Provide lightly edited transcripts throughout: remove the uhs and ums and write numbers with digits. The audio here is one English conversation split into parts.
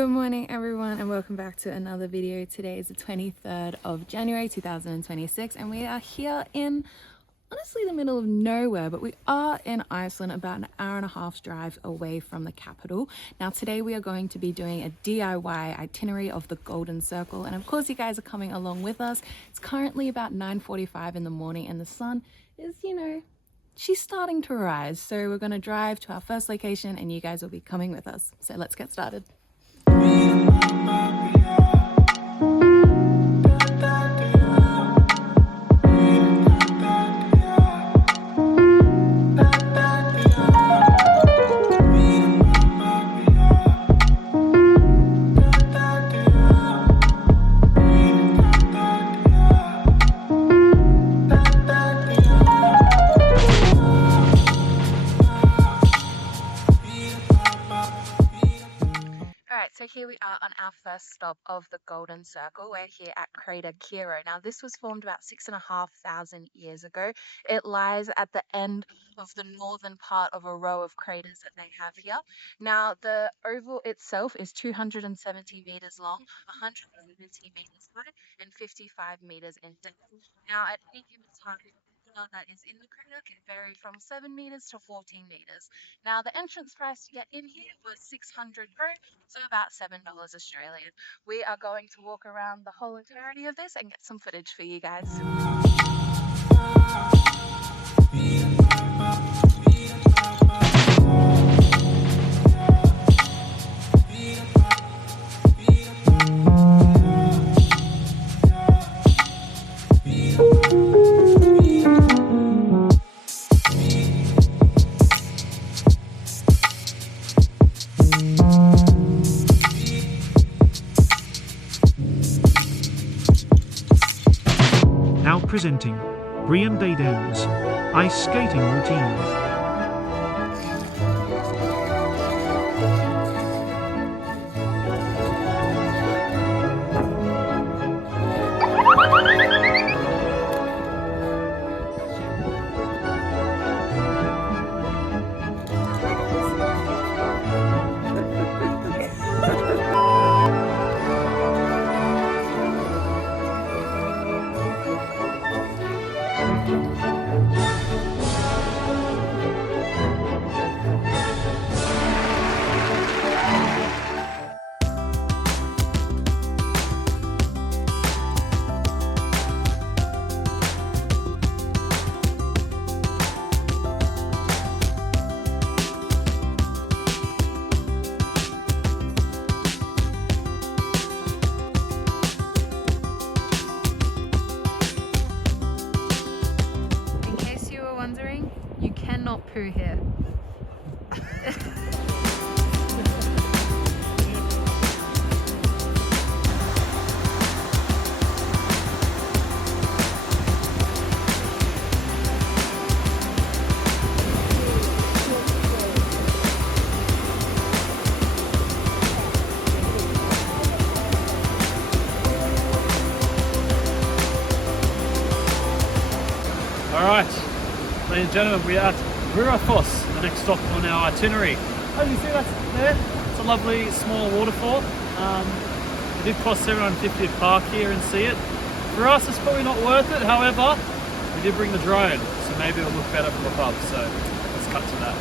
Good morning everyone and welcome back to another video. Today is the 23rd of January 2026 and we are here in honestly the middle of nowhere, but we are in Iceland, about an hour and a half drive away from the capital. Now today we are going to be doing a DIY itinerary of the Golden Circle, and of course you guys are coming along with us. It's currently about 9:45 in the morning and the sun is, she's starting to rise. So we're going to drive to our first location and you guys will be coming with us. So let's get started. So here we are on our first stop of the Golden Circle. We're here at Crater Kerio. Now this was formed about 6,500 years ago. It lies at the end of the northern part of a row of craters that they have here. Now the oval itself is 270 meters long, 170 meters high, and 55 meters in depth. Now at any given time, that is in the crater can vary from 7 meters to 14 meters. Now the entrance price to get in here was 600 krone, so about $7 Australian. We are going to walk around the whole entirety of this and get some footage for you guys. Now presenting Brian Dayden's ice skating routine. You cannot poo here. All right, ladies and gentlemen, we are at Bruarfoss, the next stop on our itinerary. As you see, that's there. It's a lovely small waterfall. It did cost $750 to park here and see it. For us, it's probably not worth it. However, we did bring the drone, so maybe it'll look better from above. So let's cut to that.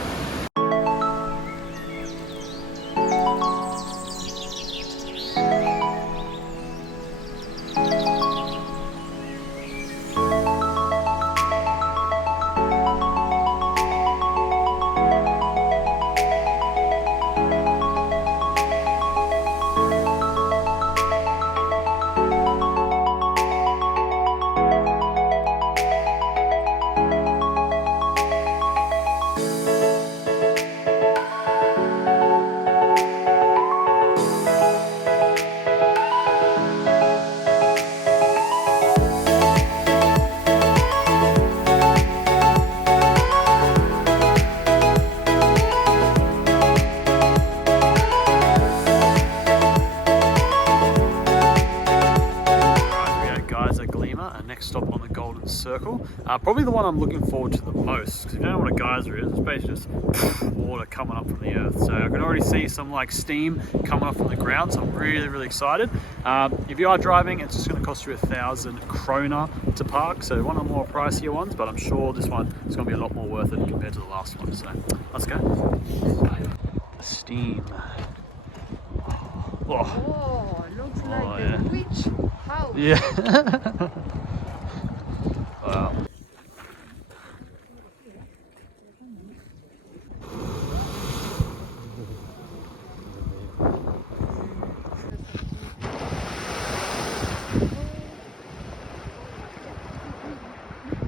Golden Circle. Probably the one I'm looking forward to the most, because if you don't know what a geyser is, it's basically just water coming up from the earth. So I can already see some like steam coming up from the ground, so I'm really excited. If you are driving, it's just going to cost you 1,000 krona to park, so one of the more pricier ones, but I'm sure this one is going to be a lot more worth it compared to the last one. So let's go. Steam. Oh, looks like yeah. a witch house. Yeah. Wow.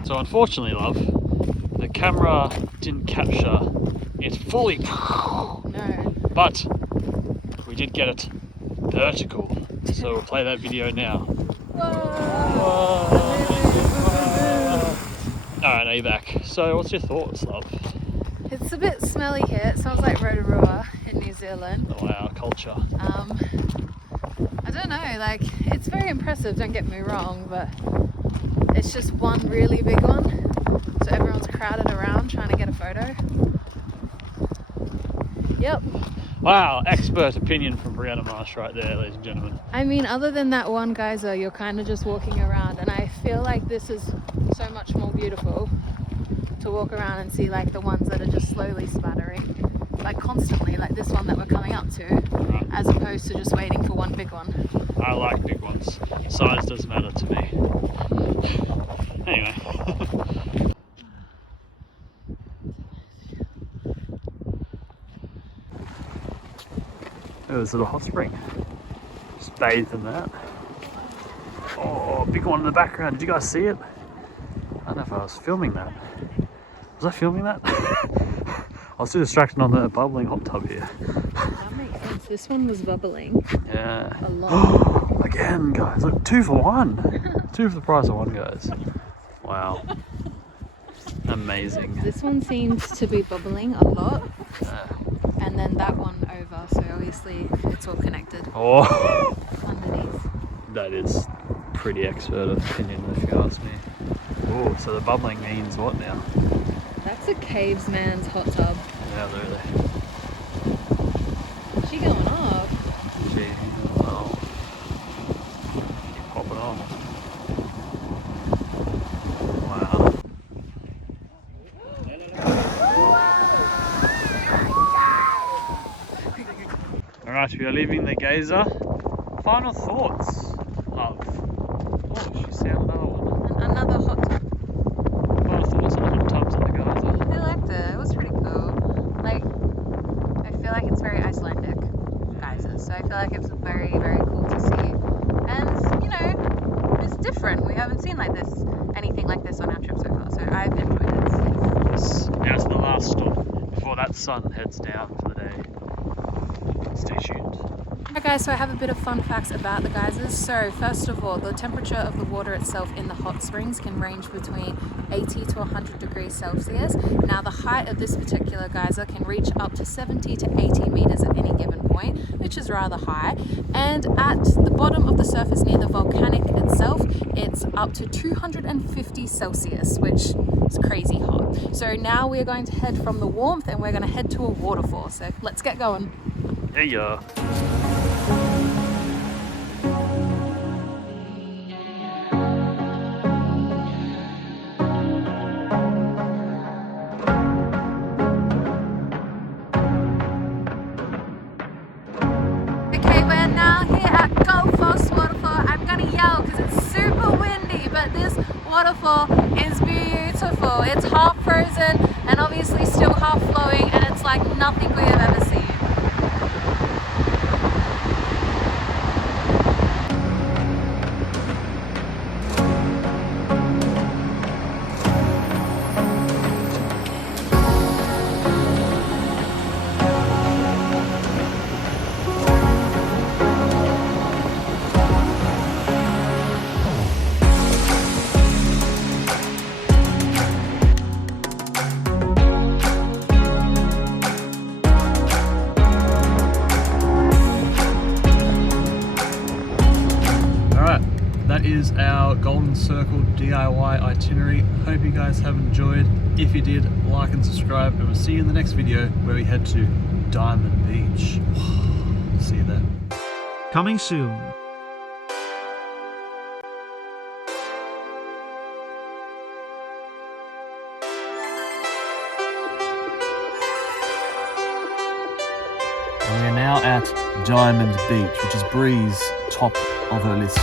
So unfortunately, love, the camera didn't capture it fully. No. But we did get it vertical. So we'll play that video now. Whoa. Alright, now you're back. So what's your thoughts, love? It's a bit smelly here. It smells like Rotorua in New Zealand. Oh, wow, culture. I don't know, like, it's very impressive, don't get me wrong, but it's just one really big one. So everyone's crowded around trying to get a photo. Yep. Wow, expert opinion from Brianna Marsh right there, ladies and gentlemen. I mean, other than that one geyser, you're kind of just walking around, and I feel like this is so much more beautiful to walk around and see, like, the ones that are just slowly splattering, like constantly, like this one that we're coming up to, Right. as opposed to just waiting for one big one. I like big ones. Size does matter to me. Anyway. Oh, there's a little hot spring. Just bathed in that. Oh, big one in the background. Did you guys see it? I don't know if I was filming that. Was I filming that? I was too distracted on the bubbling hot tub here. That makes sense. This one was bubbling Yeah. a lot. Again, guys. Look, 2 for 1. 2 for the price of 1, guys. Wow. Amazing. This one seems to be bubbling a lot, Yeah. and then that one over, so obviously it's all connected Oh, underneath. that is pretty expert opinion if you ask me. Oh, so the bubbling means what now? That's a caves man's hot tub. Yeah, really. She going off. Gee, oh. Keep popping on. Wow. Alright, we are leaving the geyser. Final thoughts, love. Oh, she found another one. And another hot tub. Final thoughts on the hot tubs at the geyser. I liked it. It was pretty cool. Like, I feel like it's very Icelandic geysers, so I feel like it's very cool to see. And, you know, it's different. We haven't seen like this, anything like this on our trip so far, so I've enjoyed it. Yes. Now it's the last stop before that sun heads down for the day. Stay tuned. Alright guys, so I have a bit of fun facts about the geysers. So first of all, the temperature of the water itself in the hot springs can range between 80 to 100 degrees Celsius. Now the height of this particular geyser can reach up to 70 to 80 meters at any given point, which is rather high. And at the bottom of the surface near the volcanic itself, it's up to 250 Celsius, which is crazy hot. So now we're going to head from the warmth and we're going to head to a waterfall. So let's get going. Hey, yeah. Okay, we're now here at Gullfoss waterfall. I'm gonna yell because it's super windy, but this waterfall is beautiful. It's half frozen and obviously still half flowing, and it's like nothing we have ever seen. that is our Golden Circle DIY itinerary. Hope you guys have enjoyed. If you did, like and subscribe, and we'll see you in the next video where we head to Diamond Beach. See you there. Coming soon. And we're now at Diamond Beach, which is Bree's top of her list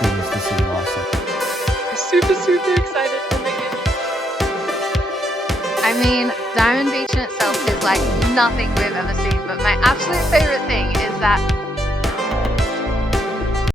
things to see in Iceland. Super excited to make it. I mean, Diamond Beach in itself is like nothing we've ever seen, but my absolute favorite thing is that